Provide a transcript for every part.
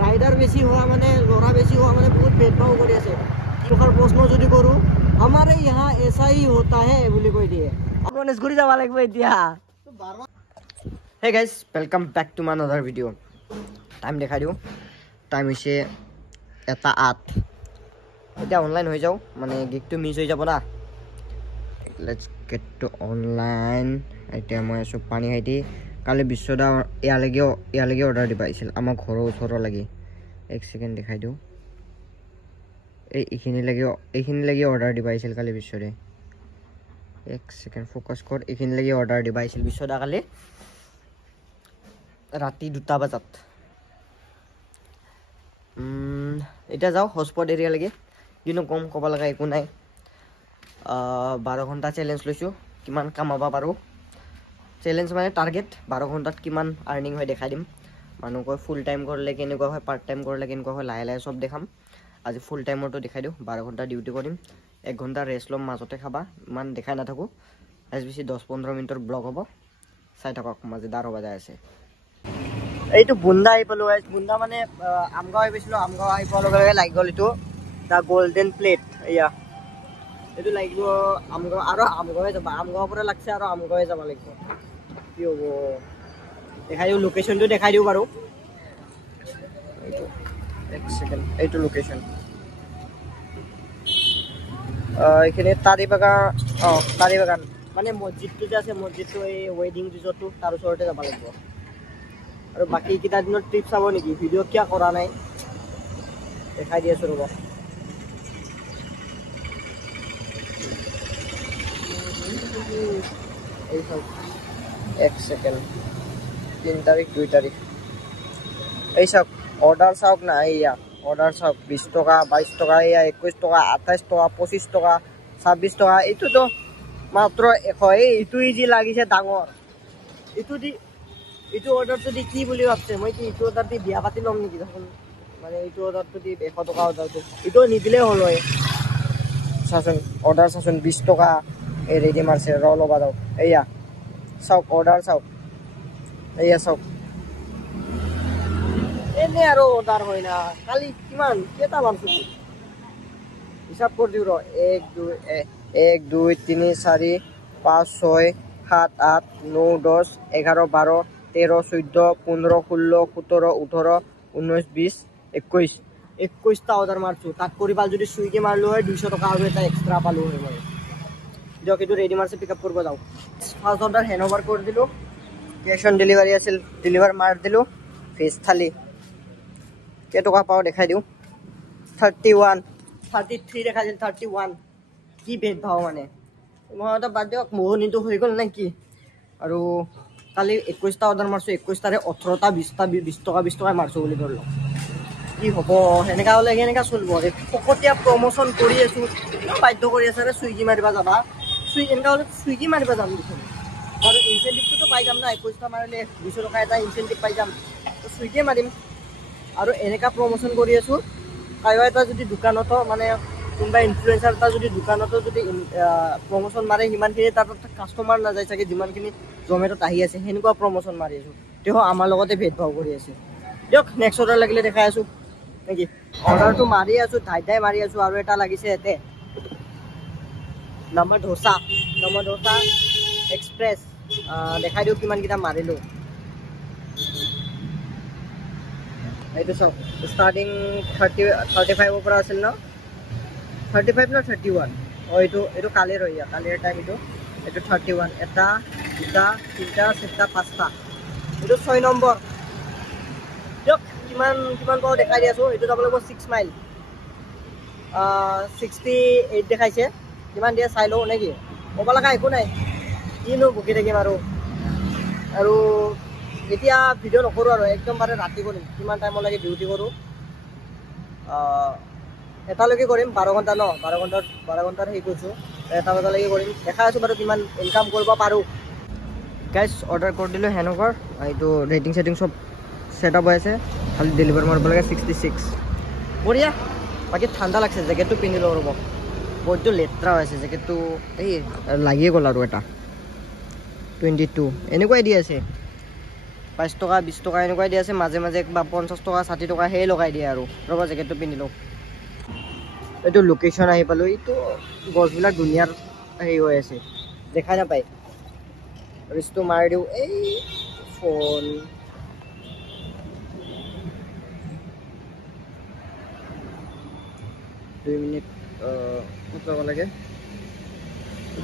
rider बेसी हुआ माने लोरा बेसी हुआ माने बहुत भेदभाव कर আছে কিহৰ প্ৰশ্ন যদি কৰো हमारे यहाँ ऐसा ही होता है বুলি কৈ দিয়ে গণেশগুৰি যাব লাগিব এতিয়া hey guys welcome back to my another video time देखाই দিও टाइम হৈছে এটা 8 এতিয়া অনলাइन হৈ যাও মানে গিগটো মিস হৈ যাব না लेट्स गेट टू ऑनलाइन এতিয়া মই সব পানী খাইতি কালি বিশ্বদা ইয়ালৈকে অৰ্ডাৰ দিবাইছিল আমাৰ ঘৰৰ ওচৰৰ লাগি এক সেকেন্ড দেখাই দিও এইখিনি লাগি অৰ্ডাৰ দিবাইছিল কালি বিশ্বৰে এক সেকেন্ড ফোকাস কৰ এইখিনি লাগি অৰ্ডাৰ দিবাইছিল বিশ্বদা কালি ৰাতি 2টা বজাত এটা যাও হটস্পট এৰিয়া লাগে দিনো কম কবা লাগা একো নাই 12 ঘন্টা চ্যালেঞ্জ লৈছো কিমান কামাবা পাৰো চ্যালেঞ্জ মানে টাৰ্গেট 12 ঘন্টাত কিমান আৰ্নিং হয় দেখাই দিম মানুহ কয় ফুল টাইম কৰলে কেনেকুৱা হয় পাৰ্ট টাইম কৰলে কেনেকুৱা হয় লাহে লাহে সব দেখাম আজি ফুল টাইমৰটো দেখাই দিও 12 ঘন্টা ডিউটি কৰিম 1 ঘন্টা ৰেষ্ট লম মাজতে খাবা মান দেখাই না থাকো এসবিসি 10-15 মিনিটৰ ব্লগ হ'ব চাই থাকক মজাদাৰ হ'ব যায় আছে এইটো বুন্দা আই পালো গাইস বুন্দা মানে আমগাঁও আইছিলো আমগাঁও আই পালো লগে লাইক গল ইটো দা গোল্ডেন প্লেট ইয়া এটো লাগিব আমগাঁও আৰু আমগাঁওয়ে যাব আমগাঁও পৰা লাগছে আৰু আমগাঁওয়ে যাব লাগিব কি হ'ব দেখাই দিও লোকেশনটো দেখাই দিও বাৰু এইটো এক সেকেন্ড এইটো লোকেশন এখানে তাৰিবাগান মানে মসজিদটো যে আছে মসজিদটো এই ওয়েডিং ৰিসৰ্টটো তাৰ ওচৰতে যাব লাগিব আৰু বাকি কিটা দিনৰ ট্ৰিপ চাব নেকি ভিডিও কিয়া কৰা নাই দেখাই দি আছো ৰব এই সব এক সেকেন্ড 3 তারিখ 2 তারিখ এই সব অর্ডার সব না ইয়া অর্ডার সব 20 টাকা 22 টাকা ইয়া 21 টাকা 28 টাকা 25 টাকা 26 টাকা এটো তো মাত্র হয় এটো ইজি লাগিছে ডাঙৰ এটো অর্ডারটো দি কি বুলি ভাবছে মই কি এটো অর্ডার দি বিয়া পাতি লম নেকি দেখোন মানে এটো অর্ডারটো দি 100 টাকা অর্ডারটো এটো নিদিলে হল হয় শাসন অর্ডার শাসন 20 টাকা এই রেডি মারছে রল বাদাও এইয়া সব অর্ডার সব এইয়া সব এনে আৰু অৰ্ডাৰ হয় না খালি কিমান কেটা মানছো হিসাব কৰি দিও ৰ 1 2 3 4 5 6 7 8 9 10 11 12 13 14 15 16 17 18 19 20 21 টা অর্ডার মারছো তাত কৰিবাল যদি সুইগি মাৰলো হয় 200 টাকা আৰু এটা এক্সট্রা পালো হয় মই দিও কিন্তু রেডি মারছে পিকআপ করব যাও ফার্স্ট অর্ডার হ্যান্ডওভার করে দিলো ক্যাশ অন ডেলিভারি আছে ডেলিভার মার দিলো ফিশ থালি কে টাকা পাও দেখাই দিও 31 33 দেখা দিল 31 কি भेदभाव মানে মইটা বাদ দিও মোহনিটো হৈ গল নাকি আৰু কালি 21 টা অৰ্ডাৰ মাৰছো 21 টাৰে 18 টা 20 টাকা মাৰছো বুলি ধৰলো কি হবো হেনেকা হলে কেনেকা চলবো ফকতিয়া প্ৰমোশন কৰি আছো বাধ্য কৰি আছে ৰে সুইগি মাৰিবা যাবা এনেকা হলে সুইগি মাৰিবা যাম দেখোন আৰু ইনসেন্টিভটো তো পাই যাম না 21 টা মাৰিলে 200 টাকা এটা ইনসেন্টিভ পাই যাম তো সুইগি মাৰিম আৰু এনেকা প্ৰমোশন কৰি আছো কাইবা এটা যদি দোকানত মানে কোনবা ইনফ্লুয়েন্সাৰ তা যদি দোকানত যদি প্ৰমোশন মাৰে হিমানখিনি তাত কাস্টমাৰ না যায় চাগে যিমানখিনি জমেটত আহি আছে হেনেকুৱা প্ৰমোশন মাৰি আছো তেও আমাৰ লগতে ভেদভাव কৰি আছে দিয়ক নেক্সট অৰ্ডাৰ লাগিলে দেখাই আছো নাকি অৰ্ডাৰটো মাৰি আছো ধাই মাৰি আছো আৰু এটা লাগিছে এতে নাম্বাৰ ধোসা এক্সপ্ৰেস দেখাই দিও কিমান কিটা মাৰিলো এইটো সব স্টাৰ্টিং 35 ওপৰ আছিল ন 35 না 31 ও এটো কালের হইয়া কালের টাইম এটো 31 এটা দুটা তিনটা চারটা পাঁচটা এটো 6 নম্বৰ দিয়ক কিমান পাও দেখাই দি আছো এটো যাব লাগিব 6 মাইল 68 দেখাইছে কিমান দিয়া চাই লও নেকি কবা লাগা একো নাই কিনো বকি থাকিম আৰু এতিয়া ভিডিও নকৰো আৰু একদম বাৰে ৰাতি কৰিম কিমান টাইম লাগে ডিউটি কৰো এটা লগে কৰিম 12 ঘন্টা ন 12 ঘন্টাৰ হেই কৈছো এটা বজা লাগি কৰিম দেখা আছো বাৰু কিমান ইনকাম কৰিব পাৰো গাইস অৰ্ডাৰ কৰি দিলো হ্যান্ডওভার এইটো রেটিং সেটিং সব সেটআপ হৈ আছে খালি ডেলিভার মারব লাগে 66 বঢ়িয়া বাকি ঠান্ডা লাগছে জ্যাকেটটো পিন্ধি ল ৰব বহুত লেত্ৰা হৈছে জ্যাকেটটো এই লাগিয়ে গল আৰু এটা 22 এনেকুৱাই দি আছে 5 টকা 20 টকা এনেকুৱাই দি আছে মাজে মাজে বা 50 টকা 60 টকা সেই লগাই দিয়ে আৰু ৰবা জেকেটটো পিন্ধি লওঁ এইটো লোকেশ্যন আহি পালো এইটো গছবিলাক ধুনীয়াৰ হেৰি হৈ আছে দেখা নাপায় ৰিস্টো মাৰি দিওঁ এই ফোন 2 মিনিট যাব লাগে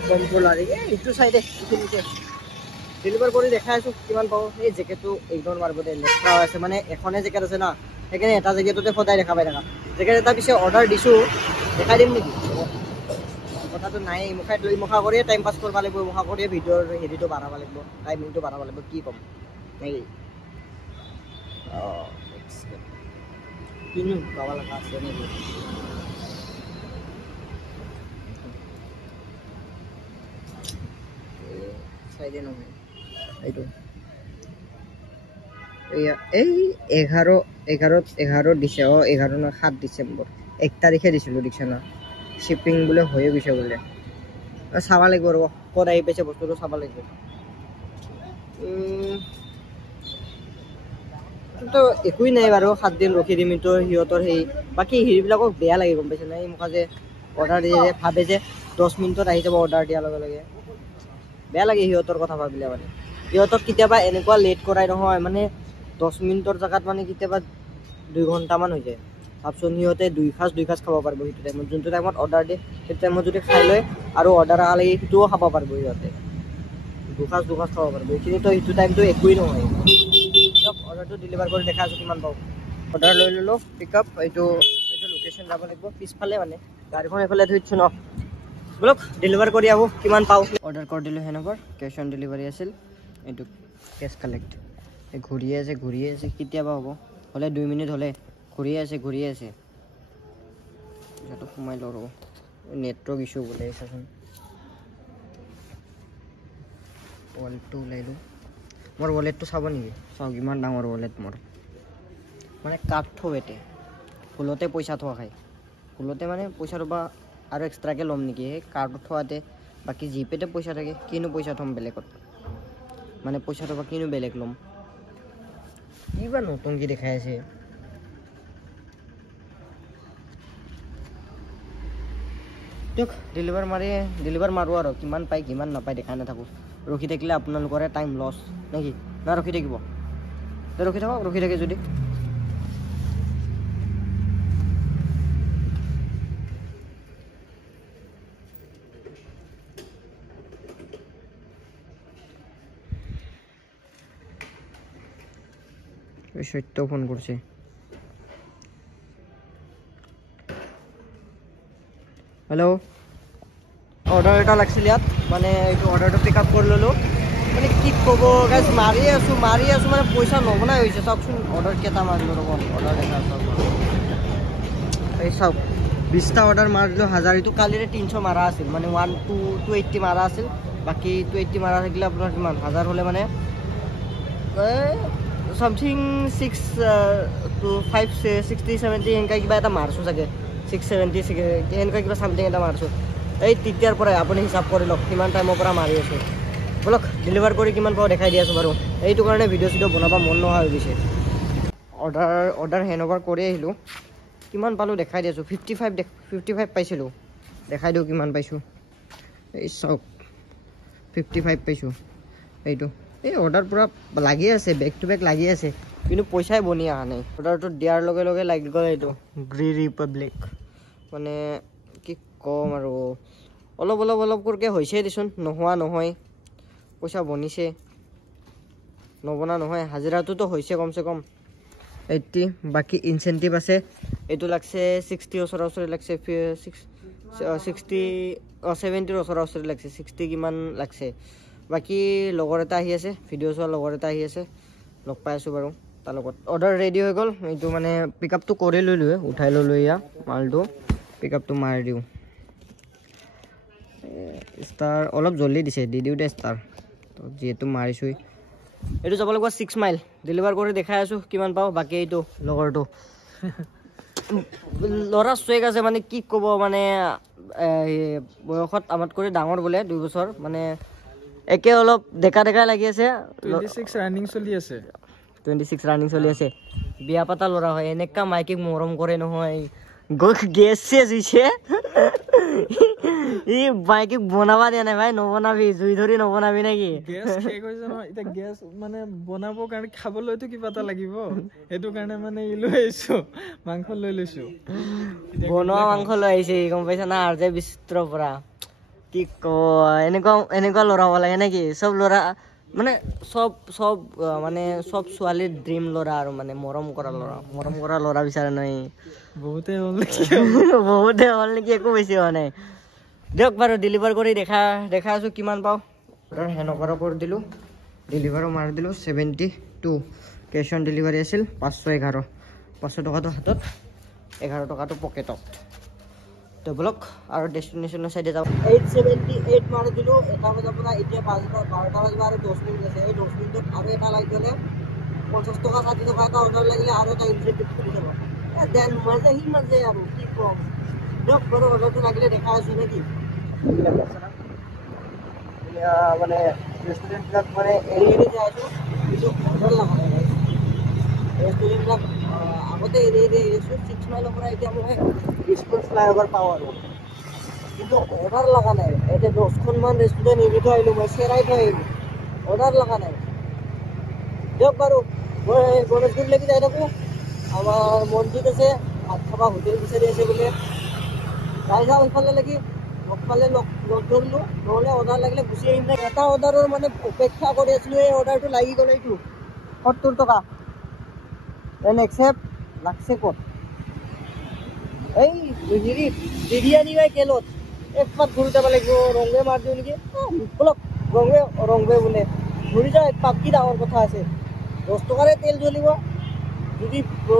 কম্পোলাৰ এইটো চাইডে এইখিনিতে ডেলিভাৰ কৰি দেখাই আছোঁ কিমান পাওঁ এই জেকেটটো ইগনোৰ মাৰিব দে লেতেৰা হৈ আছে মানে এখনে জেকেট আছে না সেইকাৰণে এটা জেকেটতে সদায় দেখা পাই থাকা জেকেট এটা পিছে অৰ্ডাৰ দিছোঁ দেখাই দিম নেকি কথাটো নাই মুখা কৰিয়ে টাইম পাছ কৰিব লাগিব মুখা কৰিয়ে ভিডিঅ'ৰ হেৰিটো বঢ়াব লাগিব টাইমিংটো বঢ়াব লাগিব কি ক'ম নেকি কিনো পাব লগা আছে নেকি চাইডে নহয় এইটো এয়া এই 11 দিছে 11 নহয় 7 ডিচেম্বৰ 1 তাৰিখে দিছিলোঁ ৰিক্সানা শ্বিপিং বোলে হৈয়ে গৈছে বোলে চাব লাগিব ৰ'ব ক'ত আহি পাইছে বস্তুটো চাব লাগিব তো একোৱেই নাই বাৰু 7 দিন ৰখি দিম এইটো সিহঁতৰ সেই বাকী হেৰিবিলাকক বেয়া লাগে গম পাইছে নাই এই মুখা যে অৰ্ডাৰ দিয়ে যে ভাবে যে 10 মিনিটত আহি যাব অৰ্ডাৰ দিয়াৰ লগে লগে বেয়া লাগে সিহঁতৰ কথা ভাবিলে মানে সিহঁতক কেতিয়াবা এনেকুৱা লেট কৰাই নহয় মানে 10 মিনিটৰ জেগাত মানে কেতিয়াবা 2 ঘণ্টামান হৈ যায় ভাবচোন সিহঁতে দুই সাঁজ খাব পাৰিব সেইটো টাইমত যোনটো টাইমত অৰ্ডাৰ দিয়ে সেইটো টাইমত যদি খাই লয় আৰু অৰ্ডাৰ অহালৈকে সেইটোও খাব পাৰিব সিহঁতে দুসাঁজ খাব পাৰিব এইখিনিতো সেইটো টাইমটো একোৱেই নহয় দিয়ক অৰ্ডাৰটো ডেলিভাৰ কৰি দেখাই আছোঁ কিমান পাওঁ অৰ্ডাৰ লৈ ল'লোঁ পিক আপ এইটো লোকেশ্যন যাব লাগিব পিছফালে মানে গাড়ীখন এইফালে থৈ দিছোঁ ন বলক ডেলিভাৰ কৰি আহোঁ কিমান পাওঁ অৰ্ডাৰ কৰি দিলোঁ সেনেকুৱা কেছ অন ডেলিভাৰী আছিল এইটো কেছ কালেক্ট ঘূৰিয়ে আছে কেতিয়াবা হ'ব হ'লে 2 মিনিট হ'লে ঘূৰিয়ে আছে ইয়াতো সোমাই লওঁ ৰ'ব নেটৱৰ্ক ইছ্যু বোলে চাচোন ৱালেটটো ওলাই লওঁ মোৰ ৱালেটটো চাব নেকি চাওক ইমান ডাঙৰ ৱালেট মোৰ মানে কাঠ থওঁ এতে ফুলতে পইচা থোৱা খায় ফুলতে মানে পইচা ৰ'বা আৰু এক্সট্ৰাকৈ ল'ম নেকি সেই কাৰ্ডত থোৱাতে বাকী জিপেতে পইচা থাকে কিনো পইচা থ'ম বেলেগত মানে পইচা থ'বা কিনো বেলেগ ল'ম কিবা নতুনকৈ দেখাই আছে দিয়ক ডেলিভাৰ মাৰোঁ আৰু কিমান পায় কিমান নাপায় দেখাই নাথাকোঁ ৰখি থাকিলে আপোনালোকৰে টাইম লছ নেকি না ৰখি থাকিব ৰখি থাকক ৰখি থাকে যদি সত্য ফোন কৰছে হ্যালো অৰ্ডাৰ এটা লাগছিল ইয়াত মানে এইটো অৰ্ডাৰটো পিক আপ কৰি ল'লোঁ মানে কি ক'ব গাইজ মাৰি আছোঁ মানে পইচা নবনাই হৈছে চাওকচোন অৰ্ডাৰ কেইটা মাৰিলোঁ ৰ'ব অৰ্ডাৰ দেখা চাওক এই চাওক 20টা অৰ্ডাৰ মাৰিলোঁ 1000 এইটো কালিৰে 300 মাৰা আছিল মানে 280 মাৰা আছিল বাকী 280 মাৰা থাকিলে আপোনাৰ কিমান 1000 হ'লে মানে something 6 to 5 60 70 এনেকুৱা কিবা এটা মাৰছোঁ চাগে 670 এনেকুৱা কিবা চামথিং এটা মাৰছোঁ এই তেতিয়াৰ পৰাই আপুনি হিচাপ কৰি লওক কিমান টাইমৰ পৰা মাৰি আছোঁ বলক ডেলিভাৰ কৰি কিমান পাওঁ দেখাই দি আছোঁ বাৰু এইটো কাৰণে ভিডিঅ' বনাব মন নোহোৱা হৈ গৈছে অৰ্ডাৰ হেণ্ডঅভাৰ কৰি আহিলোঁ কিমান পালোঁ দেখাই দি আছোঁ 55 পাইছিলোঁ দেখাই দিওঁ কিমান পাইছোঁ এই চাওক 55 পাইছোঁ এইটো এই অৰ্ডাৰ পূৰা লাগি আছে বেক টু বেক লাগি আছে কিন্তু পইচাই বনি অহা নাই অৰ্ডাৰটো দিয়াৰ লগে লগে লাগি গ'ল এইটো গ্ৰী ৰিপাব্লিক মানে কি ক'ম আৰু অলপ কৰিকে হৈছে দেচোন নোহোৱা নহয় পইচা বনিছে নবনা নহয় হাজিৰাটোতো হৈছে কমচে কম 80 বাকী ইনচেণ্টিভ আছে এইটো লাগছে 60 ওচৰা লাগছে 70 ওচৰা লাগছে 60 কিমান লাগছে বাকী লগৰ এটা আহি আছে ভিডিঅ' চোৱা লগৰ এটা আহি আছে লগ পাই আছোঁ বাৰু তাৰ লগত অৰ্ডাৰ ৰেডি হৈ গ'ল এইটো মানে পিক আপটো কৰি ল'লোঁ উঠাই ল'লোঁ এয়া মালটো পিক আপটো মাৰি দিওঁ ষ্টাৰ অলপ জল্দি দিছে দি দিওঁ দে ষ্টাৰ তো যিহেতু মাৰিছোঁ এইটো যাব লাগিব 6 মাইল ডেলিভাৰ কৰি দেখাই আছোঁ কিমান পাওঁ বাকী এইটো লগৰটো ল'ৰা চুৱেক আছে মানে কি ক'ব মানে বয়সত আমাতকৈ ডাঙৰ বোলে 2 বছৰ মানে একে অলপ ডেকা লাগি আছে 26 ৰানিং চলি আছে 26 ৰানিং চলি আছে বিয়া পাতা ল'ৰা হয় এনেকা মাইকিক মৰম কৰে নহয় গেছ চেছ হৈছে ই মাইকিক বনাবা দিয়া নাই ভাই নবনাবি জুই ধৰি নবনাবি নেকি গেছ শেষ হৈছে নহয় এতিয়া গেছ মানে বনাব কাৰণে খাবলৈতো কিবা এটা লাগিব সেইটো কাৰণে মানে লৈ আহিছো মাংস লৈ লৈছো বনোৱা মাংস লৈ আহিছে গম পাইছা না আৰজে বিচিত্ৰৰ পৰা কি কয় এনেকুৱা ল'ৰা হ'ব লাগে নেকি চব ল'ৰা মানে চব মানে চব ছোৱালীৰ ড্ৰিম ল'ৰা আৰু মানে মৰম কৰা ল'ৰা বিচাৰে নাই বহুতে হ'ল নেকি একো বেছি হোৱা নাই দিয়ক বাৰু ডেলিভাৰ কৰি দেখা আছো কিমান পাওঁ হেনকাৰো কৰি দিলোঁ ডেলিভাৰো মাৰি দিলোঁ 72 কেছ অন ডেলিভাৰী আছিল 511 টকাটো হাতত 11 টকাটো পকেটত তো ব্লক আৰু ডেষ্টিনেশ্যনৰ চাইডে যাওঁ 878 মাৰি দিলোঁ 1 বজাৰ পৰা এতিয়া 12টা বাজিব আৰু 10 মিনিট আছে এই 10 মিনিটত আৰু এটা লাইক গ'লে 50 টকা 60 টকা এটা অৰ্ডাৰ লাগিলে আৰু এটা ইনচেণ্টিভ কৰি যাব দেন মাজে আৰু কি কম দিয়ক বাৰু অৰ্ডাৰটো লাগিলে দেখা আছোঁ নেকি মানে ৰেষ্টুৰেণ্টবিলাক মানে এৰি যাই আছোঁ কিন্তু অৰ্ডাৰ লগা নাই ৰেষ্টুৰেণ্টবিলাক আগতে এৰি আহিছোঁ 6 মাইলৰ পৰা এতিয়া মই স্কুল ফ্লাইঅভাৰ পাওঁ আৰু কিন্তু অৰ্ডাৰ লগা নাই এতিয়া 10খনমান ৰেষ্টুৰেণ্ট এৰি থৈ আহিলোঁ মই চেৰাই থৈ আহিলোঁ অৰ্ডাৰ লগা নাই দিয়ক বাৰু মই গণেশগুৰিলৈকে যাই থাকোঁ আমাৰ মন্দিৰ আছে ভাত খাবা হোটেল বিচাৰি আছে বোলে যাই যাওঁ এইফালে লাগি লগফালে লগ ধৰিলোঁ নহ'লে অৰ্ডাৰ লাগিলে গুচি আহিম এটা অৰ্ডাৰৰ মানে অপেক্ষা কৰি আছিলোঁ এই অৰ্ডাৰটো লাগি গ'ল এইটো 70 টকা দেন একচেপ্ট লাগছে ক'ত এই হেৰি বিৰিয়ানী বাই কেলত একপাক ঘূৰি যাব লাগিব ৰংৱে মাৰ দিওঁ নেকি বলক ৰংৱে বোলে ঘূৰি যাওঁ একপাক কি ডাঙৰ কথা আছে 10 টকাৰে তেল জ্বলিব যদি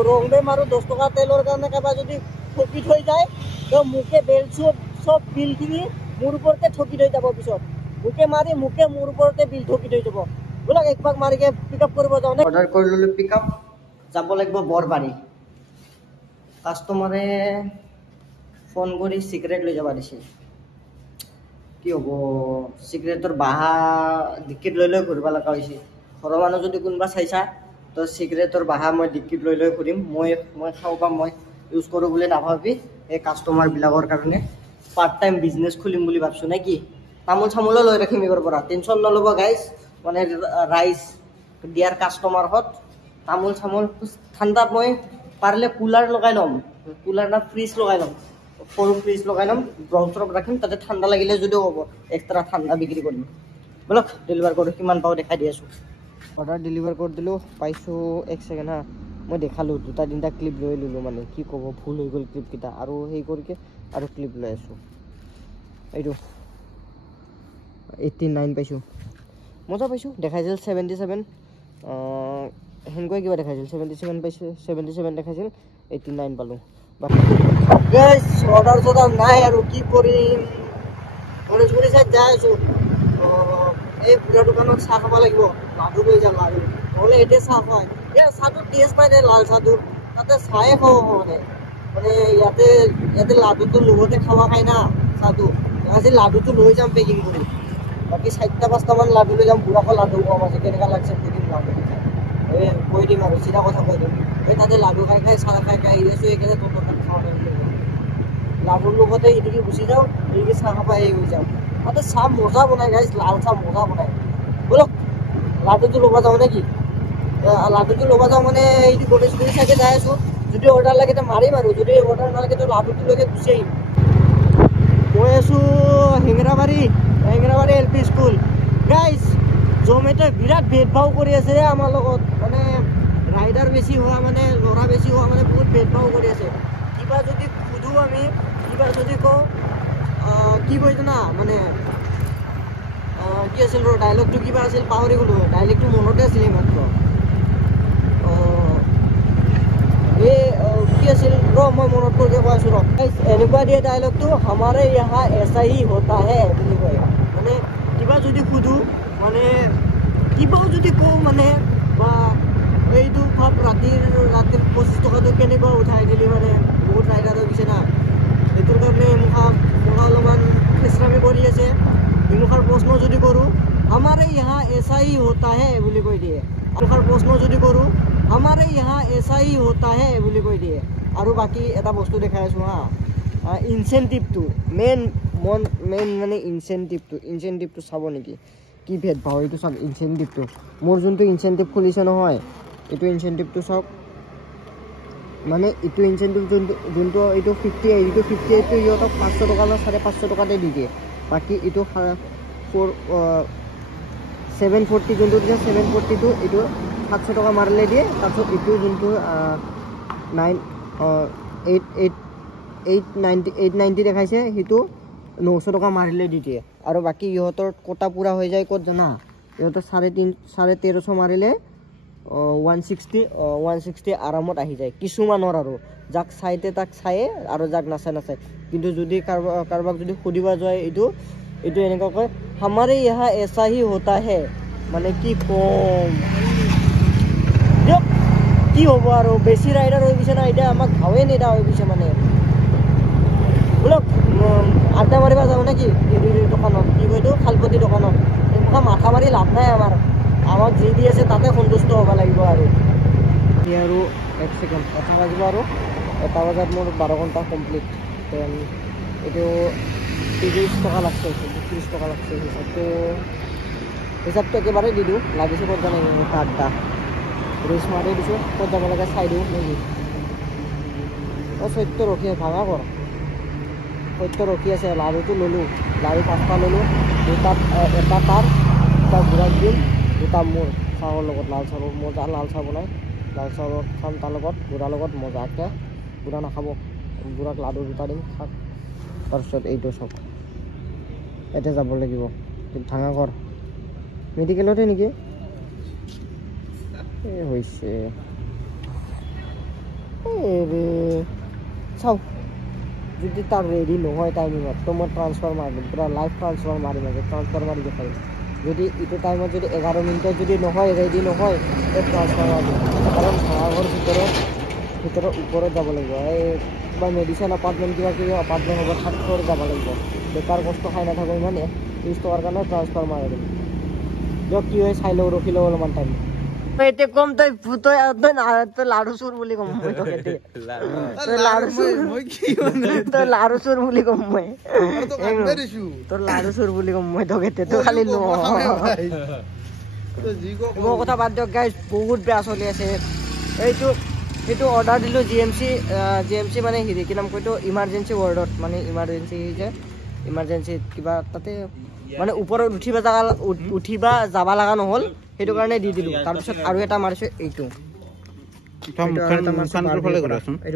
ৰংৱে মাৰোঁ 10 টকা তেলৰ কাৰণে কাৰোবাৰ যদি ঠকি থৈ যায় তো মোকে বেল চব বিলখিনি মোৰ ওপৰতে ঠকি থৈ যাব পিছত মোকে মোৰ ওপৰতে বিল ঠকি থৈ যাব বলক একপাক মাৰিকে পিক আপ কৰিব যাওঁ অৰ্ডাৰ কৰি ল'লোঁ পিক আপ যাব লাগিব বৰবাৰী কাষ্টমাৰে ফোন কৰি চিক্ৰেট লৈ যাব দিছিল কি হ'ব চিক্ৰেটৰ বাহা ডিক্কিত লৈ ঘূৰিব লগা হৈছে ঘৰৰ মানুহ যদি কোনোবা চাইছা তো চিক্ৰেটৰ বাহা মই ডিক্কিত লৈ ঘূৰিম মই খাওঁ বা মই ইউজ কৰোঁ বুলি নাভাবি এই কাষ্টমাৰবিলাকৰ কাৰণে পাৰ্ট টাইম বিজনেছ খুলিম বুলি ভাবিছোঁ নে কি তামোল চামোলো লৈ ৰাখিম এইবাৰ পৰা টেনশ্যন নল'ব গাইজ মানে ৰাইজ দিয়াৰ কাষ্টমাৰহঁত তামোল চামোল ঠাণ্ডা মই পাৰিলে কুলাৰ লগাই ল'ম কুলাৰ না ফ্ৰিজ লগাই ল'ম সৰু ফ্ৰিজ লগাই ল'ম ড্ৰপ ৰাখিম তাতে ঠাণ্ডা লাগিলে যদিও হ'ব এক্সট্ৰা ঠাণ্ডা বিক্ৰী কৰিম বলক ডেলিভাৰ কৰোঁ কিমান পাওঁ দেখাই দি আছোঁ অৰ্ডাৰ ডেলিভাৰ কৰি দিলোঁ পাইছোঁ 1 ছেকেণ্ড হা মই দেখালোঁ 2-3টা ক্লিপ লৈ ল'লোঁ মানে কি ক'ব ভুল হৈ গ'ল ক্লিপকেইটা আৰু সেই কৰিকে আৰু ক্লিপ লৈ আছোঁ এইটো 89 পাইছোঁ মজা পাইছোঁ দেখাইছিল 77 সেনেকুৱাই কিবা দেখাইছিল 77 পাইছোঁ 77 দেখাইছিল 89 পালোঁ গাইজ অৰ্ডাৰ নাই আৰু কি কৰিম গণেশগুৰি চাইড যাই আছোঁ এই বুঢ়া দোকানত চাহ খাব লাগিব লাডু লৈ যাম লাডু নহ'লে এতিয়া চাহ খুৱাই এই চাহটো টেষ্ট পাই নাই লাল চাহটো তাতে চাহে খাব মানে ইয়াতে লাডুটো লগতে খাৱা খাই না চাহটো আজি লাডুটো লৈ যাম পেকিং কৰি বাকী 4টা-5টামান লাডু লৈ যাম বুঢ়াকো লাডু খুৱাম আজি কেনেকুৱা লাগছে পেকিং লাডু এই কৈ দিম আৰু চিধা কথা কৈ দিম এই তাতে লাডু খাই চাহ খাই আহি আছোঁ এইকাৰণে তহঁতৰ তাত খাব লাডুৰ লগতে এদিকে গুচি যাওঁ এদিকে চাহ খাব আহি হৈ যাওঁ তাতে চাহ মজা বনাই গাইজ লাল চাহ মজা বনাই বলক লাডুটো ল'ব যাওঁ নেকি লাডুটো ল'ব যাওঁ মানে এইটো গণেশগুৰি চাইডে যাই আছোঁ যদি অৰ্ডাৰ লাগে তো মাৰিম আৰু যদি অৰ্ডাৰ নালাগে তো লাডুটোলৈকে গুচি আহিম গৈ আছোঁ হেঙেৰাবাৰী LP স্কুল গাইজ জমেটোৱে বিৰাট ভেদভাৱ কৰি আছে আমাৰ লগত মানে ৰাইডাৰ বেছি হোৱা মানে ল'ৰা বেছি হোৱা মানে বহুত ভেদভাৱ কৰি আছে কিবা যদি সুধোঁ আমি কিবা যদি কওঁ কি কৈছে না মানে কি আছিল ৰ ডাইলগটো কিবা আছিল পাহৰি গ'লোঁ ডাইলগটো মনতে আছিল মাত্ৰ এই কি আছিল ৰ মই মনত কৰি কৈ আছোঁ ৰ এনেকুৱা দিয়ে ডাইলগটো আমাৰে ইয়াহা এছা হি হতা হে বুলি কয় মানে কিবা যদি সুধোঁ মানে কিবাও যদি কওঁ মানে বা এইটো ভাব ৰাতিৰ 25 টকাটো কেনেকুৱা উঠাই দিলি মানে বহুত ৰাইডাৰ হৈ গৈছে না সেইটোৰ কাৰণে মুখা অলপমান খেচৰামি কৰি আছে মুখাৰ প্ৰশ্ন যদি কৰোঁ আমাৰে ইয়াহা এছা হি হতা হে বুলি কৈ দিয়ে प्रश्न যদি কৰো हमारे यहाँ ऐसा ही होता है বুলি কৈ দিয়ে আৰু বাকি এটা বস্তু দেখাই আছো হা ইনসেন্টিভটো মেইন মানে ইনসেন্টিভটো চাব নেকি কি ভেদ ভাও এইটো সব ইনসেন্টিভটো মোৰ যোনটো ইনসেন্টিভ খুলিছে নহয় এইটো ইনসেন্টিভটো সব মানে এইটো ইনসেন্টিভ যোনটো এইটো 58 টো ইহঁতক 500 টকা না 550 টকাতে দি দিয়ে বাকি এইটো 740 যোনটো দিছে 742 এইটো 700 টকা মাৰিলে দিয়ে তাৰপিছত এইটো যোনটো 890 দেখাইছে সেইটো 900 টকা মাৰিলে দি দিয়ে আৰু বাকি ইহঁতৰ কোটা পুৰা হৈ যায় ক'ত জানা ইহঁতৰ 1350 মাৰিলে 160 আৰামত আহি যায় কিছুমানৰ আৰু যাক চাইতে তাক চায়ে আৰু যাক নাচায় কিন্তু যদি কাৰোবাক যদি খুদিবা যায় এইটো এনেকুৱা কয় हमारे यहाँ ऐसा ही होता है মানে কি কম কি হ'ব আৰু বেছি ৰাইডাৰ হৈ গৈছে না এটা আমাক ভাৱে নেদা হৈ গৈছে মানে বলক আড্ডা মাৰিবা যাওঁ নেকি দোকানত কি কয়তো খালপতি দোকানত এনেকুৱা মাথা মাৰি লাভ নাই আমাক যি দি আছে তাতে সন্তুষ্ট হ'ব লাগিব আৰু এক ছেকেণ্ড 1 বাজিব আৰু 1 বজাত মোৰ 12 ঘণ্টা কমপ্লিট দেন এইটো 30 টকা লাগছে 30 টকা লাগছে হিচাপটো একেবাৰে দি দিওঁ লাগিছে ক'ত জানে আড্ডা ৰেচ মাৰি দিছোঁ ক'ত যাব লাগে চাই দিওঁ নেকি সত্য ৰখি ভাঙা কৰ সত্য ৰখি আছে লাড়ুটো ল'লোঁ লাড়ু 5টা ল'লোঁ এটা তাৰ এটা গুড়াক দিম দুটা মোৰ চাহৰ লগত লাল চাহৰ মজা লাল চাহ বনাই লাল চাহ খাম তাৰ লগত গুড়াৰ লগত মজাকৈ গুড়া নাখাব গুড়াক লাড়ু দুটা দিম খাক তাৰপিছত এইটো চব এতিয়া যাব লাগিব ভাঙা কৰ মেডিকেলতে নেকি হৈছে চাওঁ যদি তাৰ ৰেডি নহয় টাইমিঙত তো মই ট্ৰান্সফাৰ মাৰি দিম পূৰা লাইভ ট্ৰান্সফাৰ মাৰিম ট্ৰান্সফাৰ মাৰি দেখাই যদি এইটো টাইমত যদি 11 মিনিটত যদি নহয় ৰেডি নহয় তো ট্ৰান্সফাৰ মাৰি দিম কাৰণ ভাড়াঘৰ ভিতৰত ওপৰত যাব লাগিব এই কিবা মেডিচিন এপাৰ্টমেণ্ট কিবা এপাৰ্টমেণ্ট হ'ব 7 ফ্ল'ৰ যাব লাগিব বেকাৰ কষ্ট খাই নাথাকো ইমান 30 টকাৰ কাৰণে ট্ৰান্সফাৰ মাৰি দিম দিয়ক কি হয় চাই লওঁ ৰখি লওঁ অলপমান টাইম এতিয়া কম তই লাড়ু চুৰ বুলি কম মই লাড়ু চুৰ বুলি কম মই তোৰ লাড়ু চুৰ বুলি কম মই তোক এতিয়া খালি মোৰ কথা বাদ দিয়ক গাইজ বহুত বেয়া চলি আছে এইটো অৰ্ডাৰ দিলোঁ GMC মানে হেৰি কি নাম কয়তো ইমাৰ্জেঞ্চি ৱাৰ্ডত মানে ইমাৰ্জেঞ্চি কিবা তাতে মানে ওপৰত উঠিবা যাব লগা নহ'ল সেইটো কাৰণে দি দিলোঁ তাৰপিছত আৰু এটা মাৰিছোঁ এইটো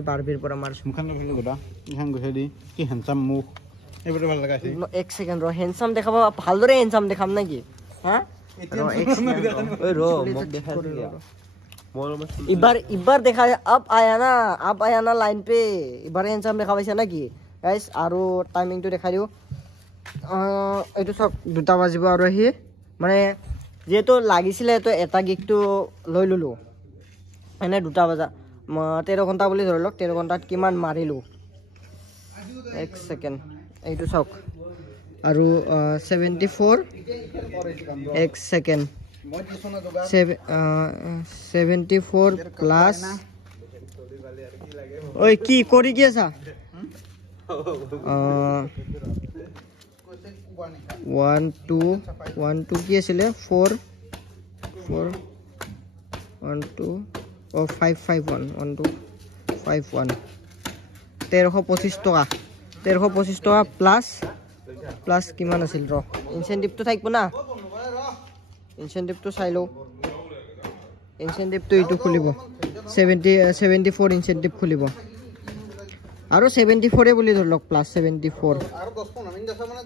বাৰ্বিৰ পৰা মাৰিছোঁ এক ছেকেণ্ড ৰ হেণ্ডচাম দেখাব ভালদৰে হেণ্ডচাম দেখাম নেকি হা इबार देखा अब आया ना लाइन पे इबार हेंडसाम देखा पाइছা নাকি গাইস আৰু টাইমিংটো দেখাই দিও এইটো সব 2টা বাজিব আৰু হি মানে যেটো লাগিছিলে তো এটা গিগটো লৈ ললো মানে 2টা বাজা 13 ঘন্টা বুলি ধৰলক 13 ঘন্টাত কিমান মাৰিলো এক সেকেন্ড এইটো সব আৰু 74 এক সেকেন্ড 74 প্লাস ওই কি করি কি আছে 1 2 কি আছিল 4 1 2 ও 551 1 2 51 1325 টকা 1325 টকা প্লাস কিমান আছিল ৰ ইনসেন্টিভ তো থাকব না ইনসেন্টিভ তো চাই লও ইনসেন্টিভ তো ইটো খুলিব 74 ইনসেন্টিভ খুলিব আৰু 74 এ বুলি ধৰলক প্লাস 74 আৰু 10 15 মিনিট আছে মানে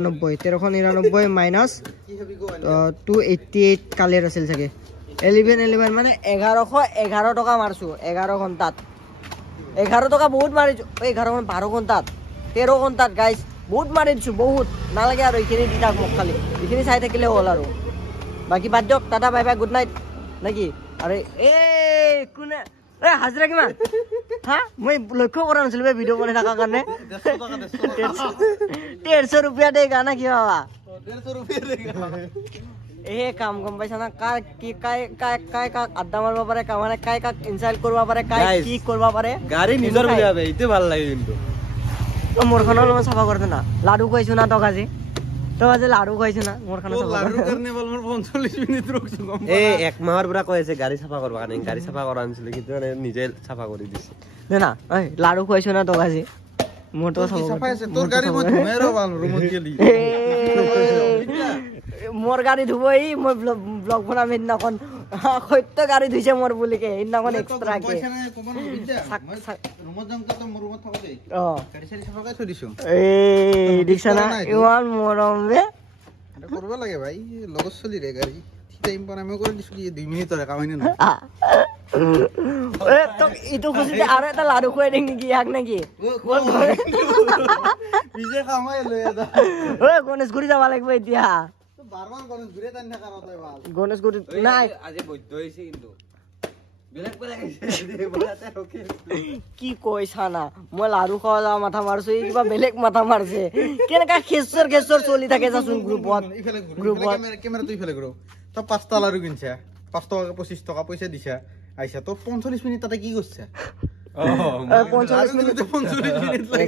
1399 মাইনাস 288 কালেৰ আছিল চাগে 11 মানে 1111 টকা মাৰছো 11 ঘন্টাত 11 টকা বহুত মাৰিছো 11 12 ঘন্টাত 13 ঘন্টাত গাইস বহুত মাৰিছো বহুত নালাগে আৰু এইখিনি দিটা মোক খালি এইখিনি চাই থাকিলে হ'ল আৰু বাকি বাদ দিয়ক tata bye bye good night নাকি আৰে এ কোনে এ হাজৰা কিমান হা মই লক্ষ্য কৰা নাছিলো ভিডিও বনাই থাকা কাৰণে 150 रुपया দে গানা কি বাবা এই কাম গম পাইছা না কাৰ কি কাই কাক আড্ডা মাৰিব পাৰে কামানে কাই কাক ইনসাল্ট কৰিব পাৰে কাই কি কৰিব পাৰে গাড়ী নিজৰ বুলি ভাবে এইটো ভাল লাগে কিন্তু মোৰখনৰ অলপ চাফা কৰতে না লাডু খুৱাইছো না তক আজি লাডু খুৱাইছো না মোৰখন লাডুৰ কাৰণে বল মোৰ 45 মিনিট ৰখছো এই এক মাহৰ পৰা কৈ আছে গাড়ী চাফা কৰিব কাৰণে গাড়ী চাফা কৰা আনিছিল কিন্তু নিজে চাফা কৰি দিছে না ঐ লাডু খুৱাইছো না তক আজি মোৰটো চাফা আছে তোৰ গাড়ী মই ধুমাই ৰবাল ৰুমত গেলি মোর গাড়ি ধুবই মই ব্লগ বনাম ইন্নাখন সত্য গাড়ি ধুইছে মোর বুলিকে ইন্নাখন এক্সট্রা কে পয়সা নাই কোন বিদ্যা মই ৰুমত যাম তো মোৰ ৰুমত থাকো দেই গাড়ী চাৰি চাফা কৰি থৈ দিছো এই দিছনা ইমান মৰম বে এটা কৰিব লাগে ভাই লগত চলি ৰে গাড়ী টাইম পৰ আমি কৰি দিছো 2 মিনিটৰ কাম হয়নে না এ তো ইটো খুশিতে আৰু এটা লাডু খুৱাই দিং নেকি ইয়াক নেকি বিজে কামাই লৈ আদা ঐ গণেশগুৰি যাব লাগিব এতিয়া বাৰবাৰ গণেশগুৰি টান থাকা ৰতই ভাল গণেশগুৰি নাই আজি বৈদ্য হইছে কিন্তু বেলেগ বেলেগ আইছে বলাতে রকে কি কইছা না মই লাডু খাওয়া যাওয়া মাথা মারছো এই কিবা বেলেগ মাথা মারছে কেনেকা খেসর চলি থাকে যাচোন গ্রুপত ক্যামেরা তুই ফেলে করো তো 5 টা লাডু কিনছা 5 টাকা 25 টাকা পয়সা দিছা আইছা তো 45 মিনিট তাতে কি করছে 45 মিনিট লাগে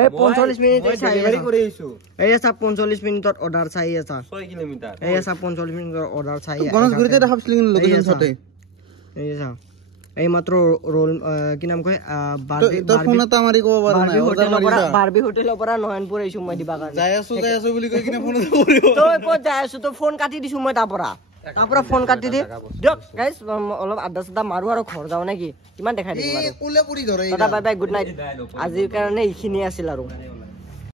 এই 45 মিনিট ডেলিভারি করে আইছো এই আছে 45 মিনিটত অর্ডার চাই আছে 6 কিলোমিটার এই আছে 45 মিনিটৰ অৰ্ডাৰ চাই গণেশগুৰিতে দেখাবছিল কিন্তু লোকেশন সাথে এই আছে এই মাত্ৰ ৰোল কি নাম কয় বাৰবি তো ফোনটা মাৰি কব পাৰা না বাৰবি হোটেলৰ পৰা নয়নপুৰ আইছো মই দিবা কাৰণে যাই আছো বুলি কই কিনে ফোন কৰিও তই ক'ত যাই আছো তো ফোন কাটি দিছো মই তাৰ পৰা ফোন কাটি দি দিয়ক গাইস অলপ আড্ডা সাড্ডা মাৰো আৰু ঘৰ যাও নেকি কিমান দেখাই দিম আৰু কোলে পুৰি ধৰে tata bye bye good night আজিৰ কাৰণে এইখিনি আছিল আৰু